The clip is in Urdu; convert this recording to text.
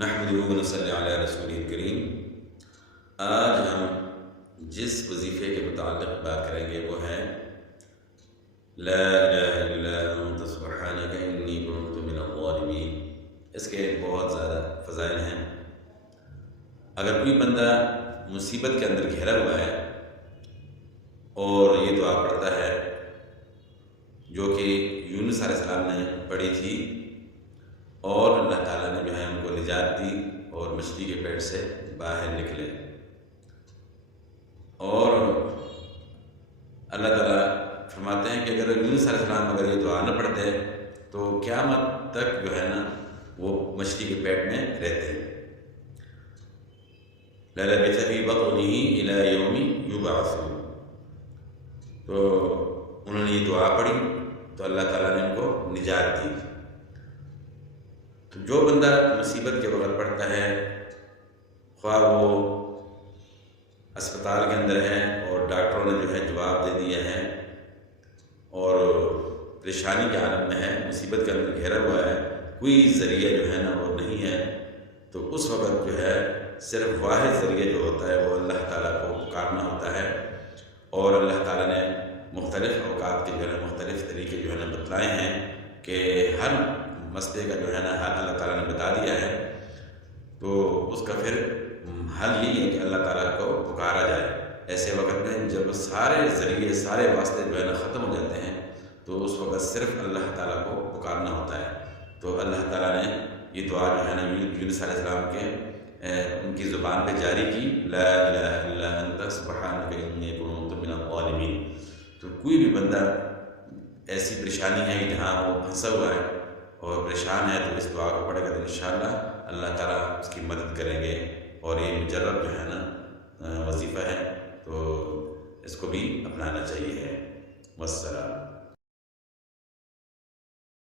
نحمدہ و نصلی علی رسولہ الکریم۔ آج ہم جس وظیفے کے متعلق بات کریں گے وہ ہے لا الہ الا انت سبحانک انی کنت من الظالمین۔ اس کے بہت زیادہ فضائل ہیں۔ اگر کوئی بندہ مصیبت کے اندر گھرا ہوا ہے اور یہ دعا پڑھتا ہے جو کہ یونس علیہ السلام نے پڑھی تھی اور اللہ تعالیٰ نے جو ہے ان کو نجات دی اور مچھلی کے پیٹ سے باہر نکلے، اور اللہ تعالیٰ فرماتے ہیں کہ اگر یونس علیہ السلام اگر یہ دعا نہ پڑھتے تو قیامت تک جو ہے نا وہ مچھلی کے پیٹ میں رہتے۔ لَلَبِثَ فِي بَطْنِهِ إِلَى يَوْمِ يُبْعَثُونَ۔ تو انہوں نے یہ دعا پڑھی تو اللہ تعالیٰ نے ان کو نجات دی۔ تو جو بندہ مصیبت کے وقت پڑھتا ہے، خواہ وہ اسپتال کے اندر ہے اور ڈاکٹروں نے جو ہے جواب دے دیا ہے اور پریشانی کے عالم میں ہے، مصیبت کے اندر گھیرا ہوا ہے، کوئی ذریعہ جو ہے نا وہ نہیں ہے، تو اس وقت جو ہے صرف واحد ذریعہ جو ہوتا ہے وہ اللہ تعالیٰ کو پکارنا ہوتا ہے۔ اور اللہ تعالیٰ نے مختلف اوقات کے جو ہے مختلف طریقے جو ہے نا بتلائے ہیں کہ ہر مسئلے کا جو ہے نا حل اللہ تعالیٰ نے بتا دیا ہے، تو اس کا پھر حل یہی ہے کہ اللہ تعالیٰ کو پکارا جائے۔ ایسے وقت میں جب سارے ذریعے سارے واسطے جو ہے نا ختم ہو جاتے ہیں تو اس وقت صرف اللہ تعالیٰ کو پکارنا ہوتا ہے۔ تو اللہ تعالیٰ نے یہ دعا جو ہے نا یونس علیہ السلام کے ان کی زبان پہ جاری کی، لا الہ الا انت سبحانک انی کنت من الظالمین۔ تو کوئی بھی بندہ ایسی پریشانی ہے جہاں وہ پھنسا ہوا ہے اور پریشان ہے تو اس دعا کو پڑھے گا تو انشاءاللہ اللہ تعالیٰ اس کی مدد کریں گے، اور یہ مجرب جو ہے نا وظیفہ ہے، تو اس کو بھی اپنانا چاہیے ہے۔ والسلام۔